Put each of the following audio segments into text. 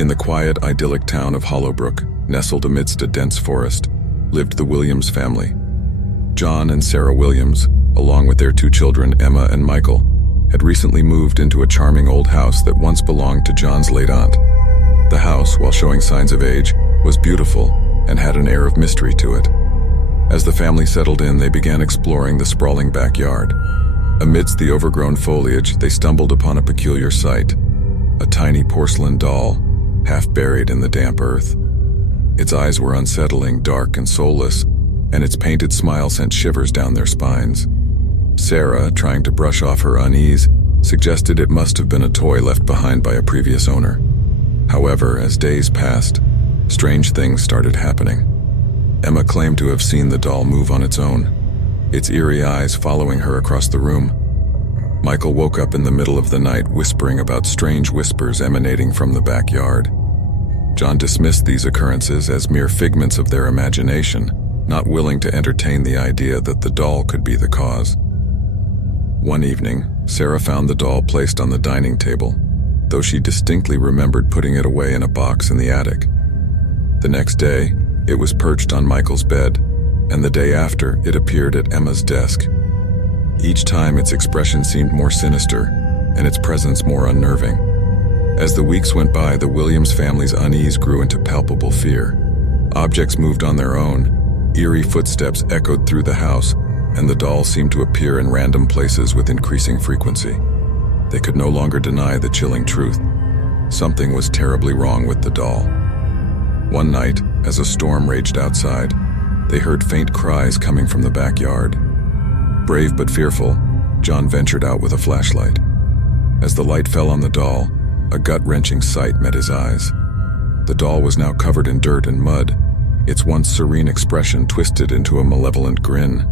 In the quiet, idyllic town of Hollowbrook, nestled amidst a dense forest, lived the Williams family. John and Sarah Williams, along with their two children, Emma and Michael, had recently moved into a charming old house that once belonged to John's late aunt. The house, while showing signs of age, was beautiful and had an air of mystery to it. As the family settled in, they began exploring the sprawling backyard. Amidst the overgrown foliage, they stumbled upon a peculiar sight: a tiny porcelain doll, half buried in the damp earth. Its eyes were unsettling, dark and soulless, and its painted smile sent shivers down their spines. Sarah, trying to brush off her unease, suggested it must have been a toy left behind by a previous owner. However, as days passed, strange things started happening. Emma claimed to have seen the doll move on its own, its eerie eyes following her across the room. Michael woke up in the middle of the night whispering about strange whispers emanating from the backyard. John dismissed these occurrences as mere figments of their imagination, not willing to entertain the idea that the doll could be the cause. One evening, Sarah found the doll placed on the dining table, though she distinctly remembered putting it away in a box in the attic. The next day, it was perched on Michael's bed, and the day after, it appeared at Emma's desk. Each time, its expression seemed more sinister, and its presence more unnerving. As the weeks went by, the Williams family's unease grew into palpable fear. Objects moved on their own, eerie footsteps echoed through the house, and the doll seemed to appear in random places with increasing frequency. They could no longer deny the chilling truth. Something was terribly wrong with the doll. One night, as a storm raged outside, they heard faint cries coming from the backyard. Brave but fearful, John ventured out with a flashlight. As the light fell on the doll, a gut-wrenching sight met his eyes. The doll was now covered in dirt and mud, its once serene expression twisted into a malevolent grin.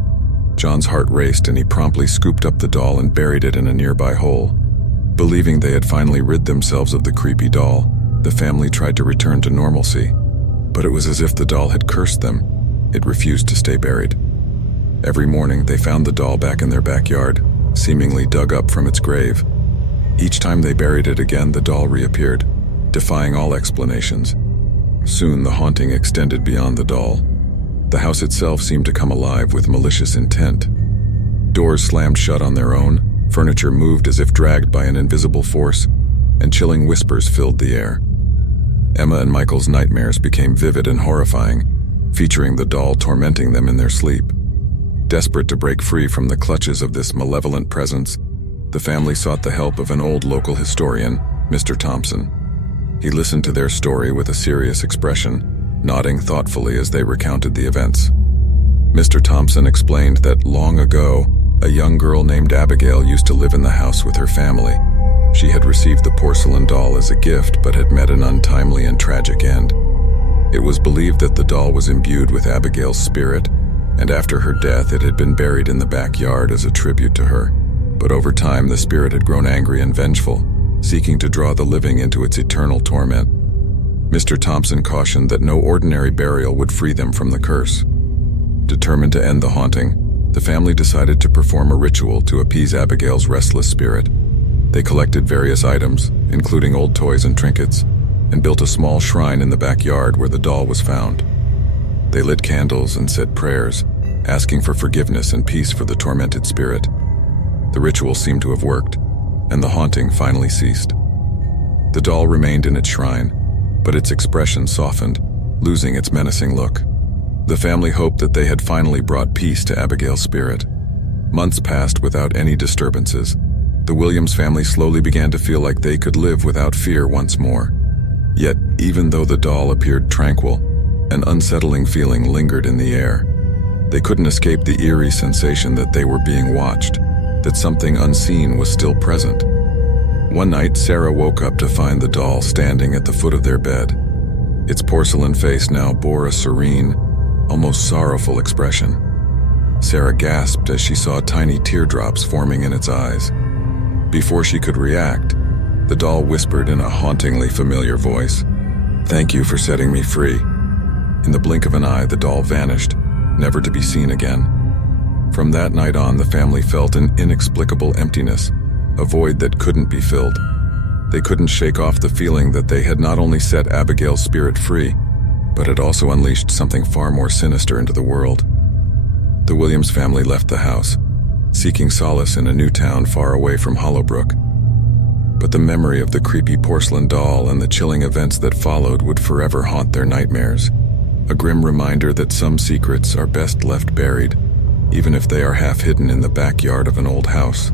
John's heart raced, and he promptly scooped up the doll and buried it in a nearby hole. Believing they had finally rid themselves of the creepy doll, the family tried to return to normalcy. But it was as if the doll had cursed them. It refused to stay buried. Every morning, they found the doll back in their backyard, seemingly dug up from its grave. Each time they buried it again, the doll reappeared, defying all explanations. Soon, the haunting extended beyond the doll. The house itself seemed to come alive with malicious intent. Doors slammed shut on their own, furniture moved as if dragged by an invisible force, and chilling whispers filled the air. Emma and Michael's nightmares became vivid and horrifying, featuring the doll tormenting them in their sleep. Desperate to break free from the clutches of this malevolent presence, the family sought the help of an old local historian, Mr. Thompson. He listened to their story with a serious expression, nodding thoughtfully as they recounted the events. Mr. Thompson explained that long ago, a young girl named Abigail used to live in the house with her family. She had received the porcelain doll as a gift, but had met an untimely and tragic end. It was believed that the doll was imbued with Abigail's spirit, and after her death it had been buried in the backyard as a tribute to her. But over time, the spirit had grown angry and vengeful, seeking to draw the living into its eternal torment. Mr. Thompson cautioned that no ordinary burial would free them from the curse. Determined to end the haunting, the family decided to perform a ritual to appease Abigail's restless spirit. They collected various items, including old toys and trinkets, and built a small shrine in the backyard where the doll was found. They lit candles and said prayers, asking for forgiveness and peace for the tormented spirit. The ritual seemed to have worked, and the haunting finally ceased. The doll remained in its shrine, but its expression softened, losing its menacing look. The family hoped that they had finally brought peace to Abigail's spirit. Months passed without any disturbances. The Williams family slowly began to feel like they could live without fear once more. Yet, even though the doll appeared tranquil, an unsettling feeling lingered in the air. They couldn't escape the eerie sensation that they were being watched, that something unseen was still present. One night, Sarah woke up to find the doll standing at the foot of their bed. Its porcelain face now bore a serene, almost sorrowful expression. Sarah gasped as she saw tiny teardrops forming in its eyes. Before she could react, the doll whispered in a hauntingly familiar voice, "Thank you for setting me free." In the blink of an eye, the doll vanished, never to be seen again. From that night on, the family felt an inexplicable emptiness, a void that couldn't be filled. They couldn't shake off the feeling that they had not only set Abigail's spirit free, but had also unleashed something far more sinister into the world. The Williams family left the house, seeking solace in a new town far away from Hollowbrook. But the memory of the creepy porcelain doll and the chilling events that followed would forever haunt their nightmares, a grim reminder that some secrets are best left buried, even if they are half hidden in the backyard of an old house.